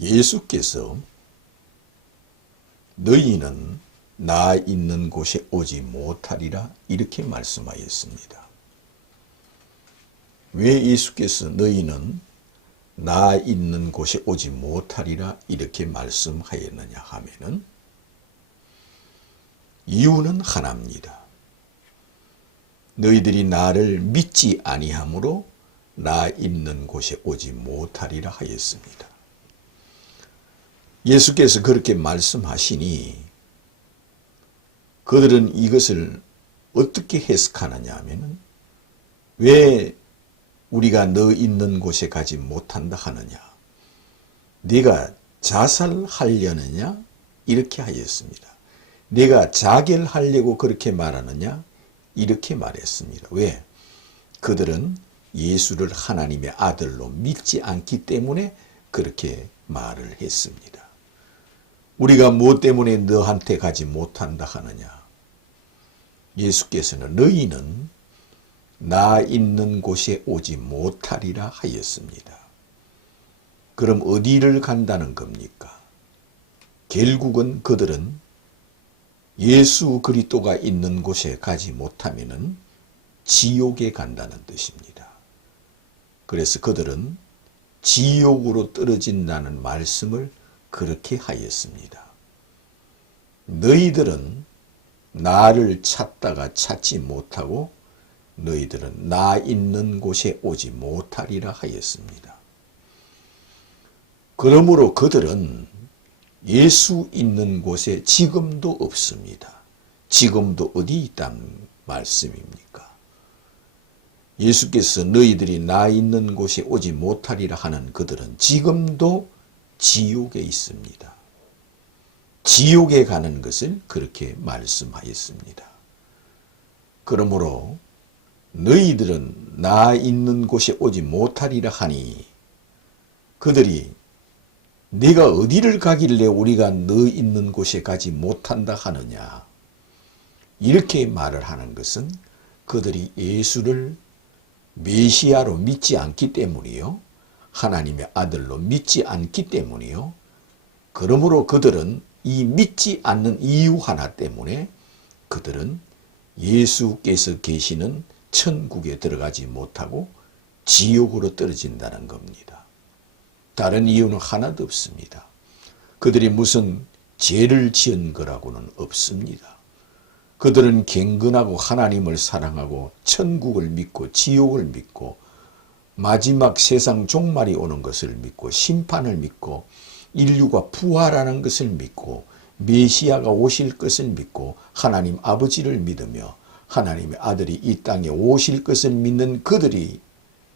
예수께서 너희는 나 있는 곳에 오지 못하리라 이렇게 말씀하였습니다. 왜 예수께서 너희는 나 있는 곳에 오지 못하리라 이렇게 말씀하였느냐 하면은 이유는 하나입니다. 너희들이 나를 믿지 아니하므로 나 있는 곳에 오지 못하리라 하였습니다. 예수께서 그렇게 말씀하시니 그들은 이것을 어떻게 해석하느냐 하면은 왜 우리가 너 있는 곳에 가지 못한다 하느냐, 네가 자살하려느냐 이렇게 하였습니다. 네가 자결하려고 그렇게 말하느냐 이렇게 말했습니다. 왜? 그들은 예수를 하나님의 아들로 믿지 않기 때문에 그렇게 말을 했습니다. 우리가 무엇 때문에 너한테 가지 못한다 하느냐? 예수께서는 너희는 나 있는 곳에 오지 못하리라 하였습니다. 그럼 어디를 간다는 겁니까? 결국은 그들은 예수 그리스도가 있는 곳에 가지 못하면은 지옥에 간다는 뜻입니다. 그래서 그들은 지옥으로 떨어진다는 말씀을 그렇게 하였습니다. 너희들은 나를 찾다가 찾지 못하고 너희들은 나 있는 곳에 오지 못하리라 하였습니다. 그러므로 그들은 예수 있는 곳에 지금도 없습니다. 지금도 어디 있다는 말씀입니까? 예수께서 너희들이 나 있는 곳에 오지 못하리라 하는 그들은 지금도 지옥에 있습니다. 지옥에 가는 것을 그렇게 말씀하였습니다. 그러므로 너희들은 나 있는 곳에 오지 못하리라 하니 그들이 네가 어디를 가길래 우리가 너 있는 곳에 가지 못한다 하느냐 이렇게 말을 하는 것은 그들이 예수를 메시아로 믿지 않기 때문이요, 하나님의 아들로 믿지 않기 때문이요, 그러므로 그들은 이 믿지 않는 이유 하나 때문에 그들은 예수께서 계시는 천국에 들어가지 못하고 지옥으로 떨어진다는 겁니다. 다른 이유는 하나도 없습니다. 그들이 무슨 죄를 지은 거라고는 없습니다. 그들은 경건하고 하나님을 사랑하고 천국을 믿고 지옥을 믿고 마지막 세상 종말이 오는 것을 믿고 심판을 믿고 인류가 부활하는 것을 믿고 메시아가 오실 것을 믿고 하나님 아버지를 믿으며 하나님의 아들이 이 땅에 오실 것을 믿는 그들이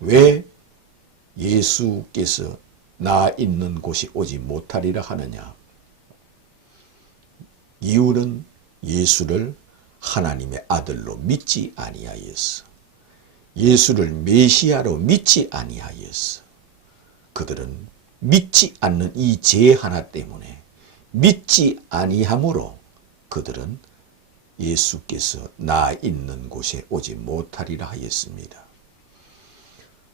왜 예수께서 나 있는 곳이 오지 못하리라 하느냐? 이유는 예수를 하나님의 아들로 믿지 아니하였어. 예수를 메시아로 믿지 아니하였어. 그들은 믿지 않는 이 죄 하나 때문에 믿지 아니함으로 그들은 예수께서 나 있는 곳에 오지 못하리라 하였습니다.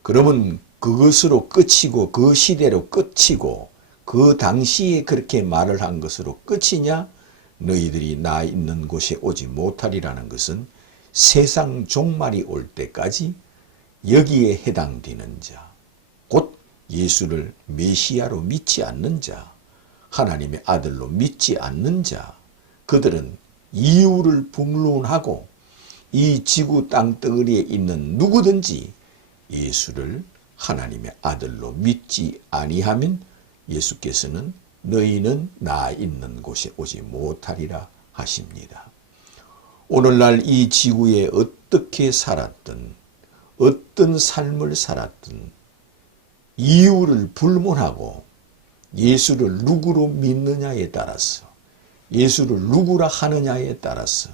그러면 그것으로 끝이고 그 시대로 끝이고 그 당시에 그렇게 말을 한 것으로 끝이냐? 너희들이 나 있는 곳에 오지 못하리라는 것은 세상 종말이 올 때까지 여기에 해당되는 자, 곧 예수를 메시아로 믿지 않는 자, 하나님의 아들로 믿지 않는 자, 그들은 이유를 불문하고 이 지구 땅덩어리에 있는 누구든지 예수를 하나님의 아들로 믿지 아니하면 예수께서는 너희는 나 있는 곳에 오지 못하리라 하십니다. 오늘날 이 지구에 어떻게 살았든 어떤 삶을 살았든 이유를 불문하고 예수를 누구로 믿느냐에 따라서 예수를 누구라 하느냐에 따라서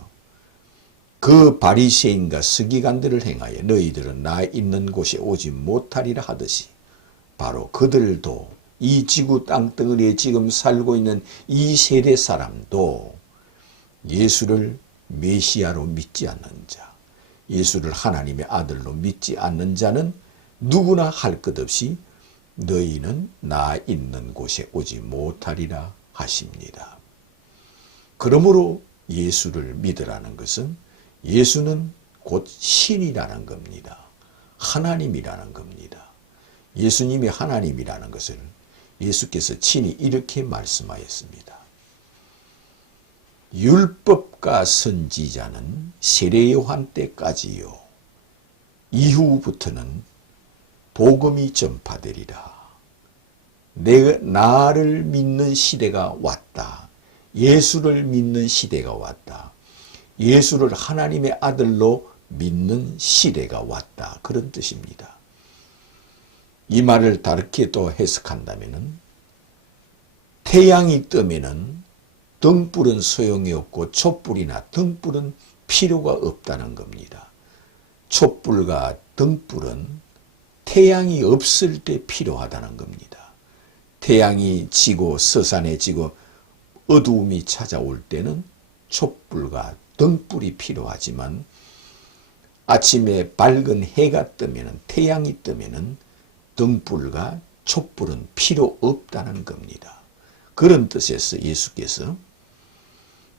그 바리새인과 서기관들을 행하여 너희들은 나 있는 곳에 오지 못하리라 하듯이 바로 그들도 이 지구 땅덩어리에 지금 살고 있는 이 세대 사람도 예수를 메시아로 믿지 않는 자, 예수를 하나님의 아들로 믿지 않는 자는 누구나 할 것 없이 너희는 나 있는 곳에 오지 못하리라 하십니다. 그러므로 예수를 믿으라는 것은 예수는 곧 신이라는 겁니다. 하나님이라는 겁니다. 예수님이 하나님이라는 것을 예수께서 친히 이렇게 말씀하였습니다. 율법과 선지자는 세례 요한 때까지요. 이후부터는 복음이 전파되리라. 내가 나를 믿는 시대가 왔다. 예수를 믿는 시대가 왔다. 예수를 하나님의 아들로 믿는 시대가 왔다. 그런 뜻입니다. 이 말을 다르게 또 해석한다면 태양이 뜨면은 등불은 소용이 없고 촛불이나 등불은 필요가 없다는 겁니다. 촛불과 등불은 태양이 없을 때 필요하다는 겁니다. 태양이 지고 서산에 지고 어두움이 찾아올 때는 촛불과 등불이 필요하지만 아침에 밝은 해가 뜨면 태양이 뜨면 등불과 촛불은 필요 없다는 겁니다. 그런 뜻에서 예수께서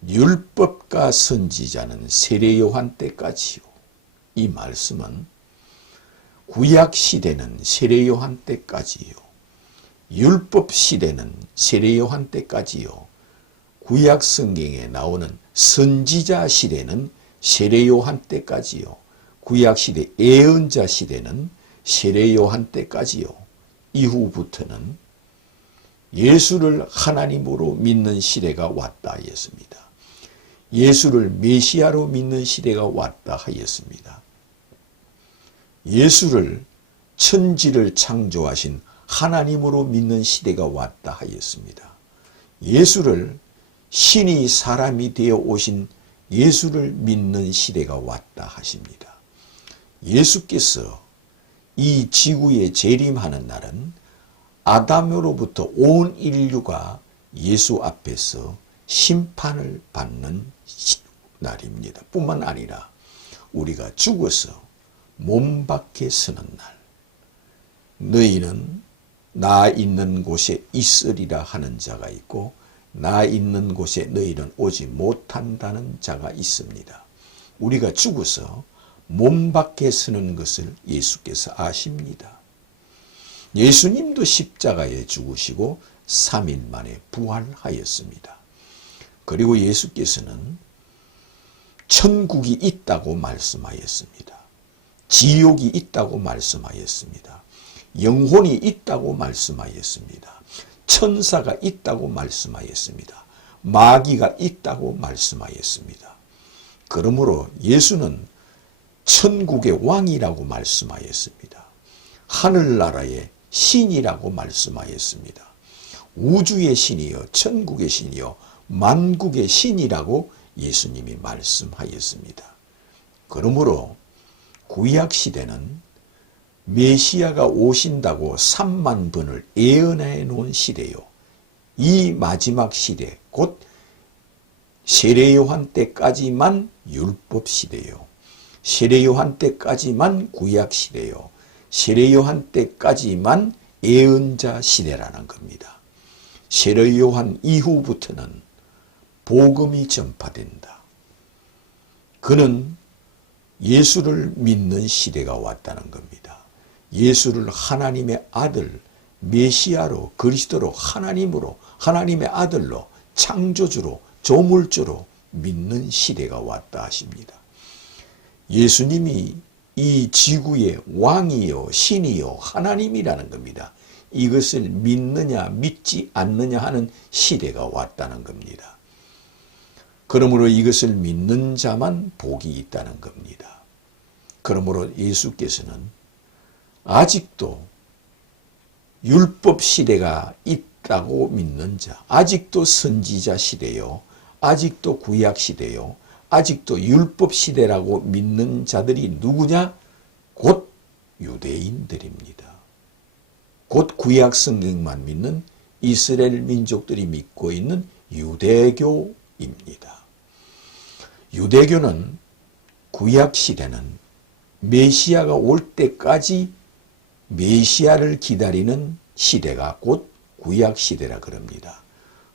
율법과 선지자는 세례 요한 때까지요. 이 말씀은 구약 시대는 세례 요한 때까지요. 율법 시대는 세례 요한 때까지요. 구약 성경에 나오는 선지자 시대는 세례 요한 때까지요. 구약 시대 예언자 시대는 세례 요한 때까지요. 이후부터는 예수를 하나님으로 믿는 시대가 왔다 하였습니다. 예수를 메시아로 믿는 시대가 왔다 하였습니다. 예수를 천지를 창조하신 하나님으로 믿는 시대가 왔다 하였습니다. 예수를 신이 사람이 되어 오신 예수를 믿는 시대가 왔다 하십니다. 예수께서 이 지구에 재림하는 날은 아담으로부터 온 인류가 예수 앞에서 심판을 받는 날입니다. 뿐만 아니라 우리가 죽어서 몸 밖에 서는 날, 너희는 나 있는 곳에 있으리라 하는 자가 있고 나 있는 곳에 너희는 오지 못한다는 자가 있습니다. 우리가 죽어서 몸 밖에 서는 것을 예수께서 아십니다. 예수님도 십자가에 죽으시고 3일 만에 부활하였습니다. 그리고 예수께서는 천국이 있다고 말씀하였습니다. 지옥이 있다고 말씀하였습니다. 영혼이 있다고 말씀하였습니다. 천사가 있다고 말씀하였습니다. 마귀가 있다고 말씀하였습니다. 그러므로 예수는 천국의 왕이라고 말씀하였습니다. 하늘나라의 신이라고 말씀하였습니다. 우주의 신이요 천국의 신이요 만국의 신이라고 예수님이 말씀하였습니다. 그러므로 구약시대는 메시아가 오신다고 3만 번을 예언해 놓은 시대요. 이 마지막 시대 곧 세례 요한 때까지만 율법 시대요. 세례 요한 때까지만 구약 시대요. 세례 요한 때까지만 예언자 시대라는 겁니다. 세례 요한 이후부터는 복음이 전파된다. 그는 예수를 믿는 시대가 왔다는 겁니다. 예수를 하나님의 아들, 메시아로, 그리스도로, 하나님으로, 하나님의 아들로, 창조주로, 조물주로 믿는 시대가 왔다 하십니다. 예수님이 이 지구의 왕이요, 신이요, 하나님이라는 겁니다. 이것을 믿느냐, 믿지 않느냐 하는 시대가 왔다는 겁니다. 그러므로 이것을 믿는 자만 복이 있다는 겁니다. 그러므로 예수께서는 아직도 율법 시대가 있다고 믿는 자, 아직도 선지자 시대요, 아직도 구약 시대요, 아직도 율법 시대라고 믿는 자들이 누구냐? 곧 유대인들입니다. 곧 구약 성경만 믿는 이스라엘 민족들이 믿고 있는 유대교입니다. 유대교는 구약 시대는 메시아가 올 때까지 메시아를 기다리는 시대가 곧 구약 시대라 그럽니다.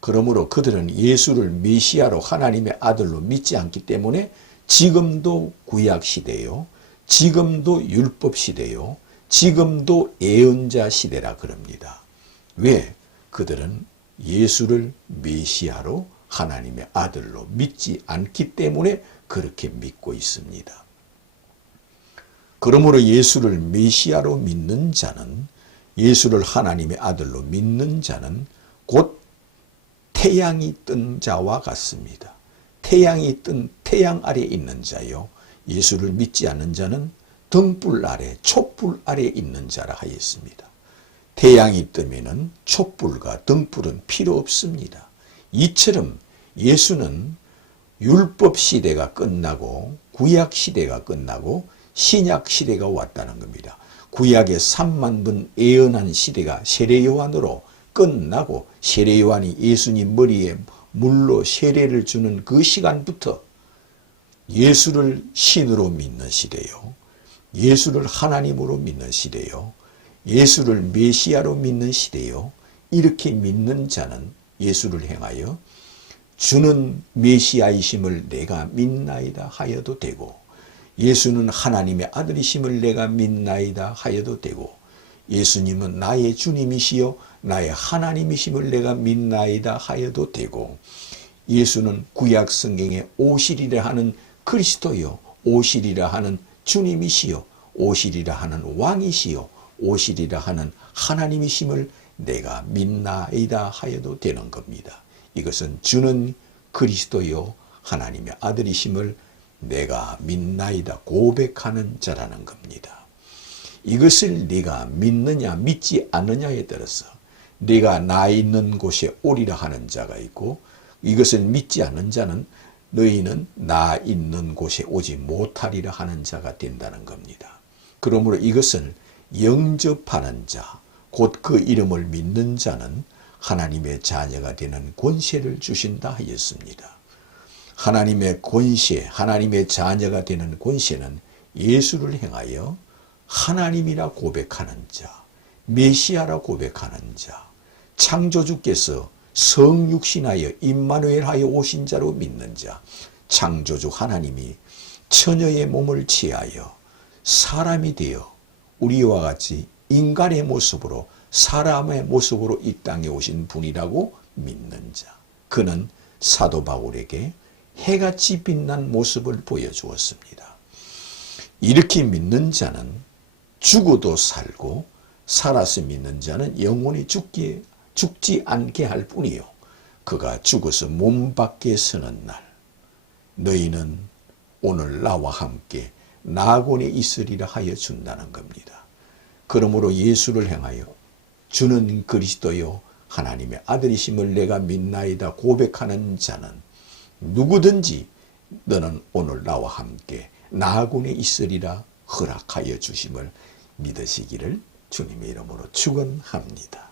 그러므로 그들은 예수를 메시아로 하나님의 아들로 믿지 않기 때문에 지금도 구약 시대요, 지금도 율법 시대요, 지금도 예언자 시대라 그럽니다. 왜? 그들은 예수를 메시아로 하나님의 아들로 믿지 않기 때문에 그렇게 믿고 있습니다. 그러므로 예수를 메시아로 믿는 자는, 예수를 하나님의 아들로 믿는 자는 곧 태양이 뜬 자와 같습니다. 태양이 뜬 태양 아래 있는 자요, 예수를 믿지 않는 자는 등불 아래, 촛불 아래 있는 자라 하였습니다. 태양이 뜨면은 촛불과 등불은 필요 없습니다. 이처럼 예수는 율법 시대가 끝나고 구약 시대가 끝나고 신약 시대가 왔다는 겁니다. 구약의 3만 번 예언한 시대가 세례 요한으로 끝나고 세례 요한이 예수님 머리에 물로 세례를 주는 그 시간부터 예수를 신으로 믿는 시대요, 예수를 하나님으로 믿는 시대요, 예수를 메시아로 믿는 시대요, 이렇게 믿는 자는 예수를 행하여 주는 메시아이심을 내가 믿나이다 하여도 되고, 예수는 하나님의 아들이심을 내가 믿나이다 하여도 되고, 예수님은 나의 주님이시요 나의 하나님이심을 내가 믿나이다 하여도 되고, 예수는 구약 성경에 오시리라 하는 그리스도요, 오시리라 하는 주님이시요, 오시리라 하는 왕이시요, 오시리라 하는 하나님이심을 내가 믿나이다 하여도 되는 겁니다. 이것은 주는 그리스도요 하나님의 아들이심을 내가 믿나이다 고백하는 자라는 겁니다. 이것을 네가 믿느냐 믿지 않느냐에 따라서 네가 나 있는 곳에 오리라 하는 자가 있고, 이것을 믿지 않는 자는 너희는 나 있는 곳에 오지 못하리라 하는 자가 된다는 겁니다. 그러므로 이것을 영접하는 자, 곧 그 이름을 믿는 자는 하나님의 자녀가 되는 권세를 주신다 하였습니다. 하나님의 권세, 하나님의 자녀가 되는 권세는 예수를 행하여 하나님이라 고백하는 자, 메시아라 고백하는 자, 창조주께서 성육신하여 임마누엘하여 오신 자로 믿는 자, 창조주 하나님이 처녀의 몸을 취하여 사람이 되어 우리와 같이 인간의 모습으로, 사람의 모습으로 이 땅에 오신 분이라고 믿는 자, 그는 사도 바울에게 해같이 빛난 모습을 보여주었습니다. 이렇게 믿는 자는 죽어도 살고, 살아서 믿는 자는 영원히 죽지 않게 할 뿐이요, 그가 죽어서 몸 밖에 서는 날 너희는 오늘 나와 함께 낙원에 있으리라 하여 준다는 겁니다. 그러므로 예수를 행하여 주는 그리스도요 하나님의 아들이심을 내가 믿나이다 고백하는 자는 누구든지 너는 오늘 나와 함께 낙원에 있으리라 허락하여 주심을 믿으시기를 주님의 이름으로 축원합니다.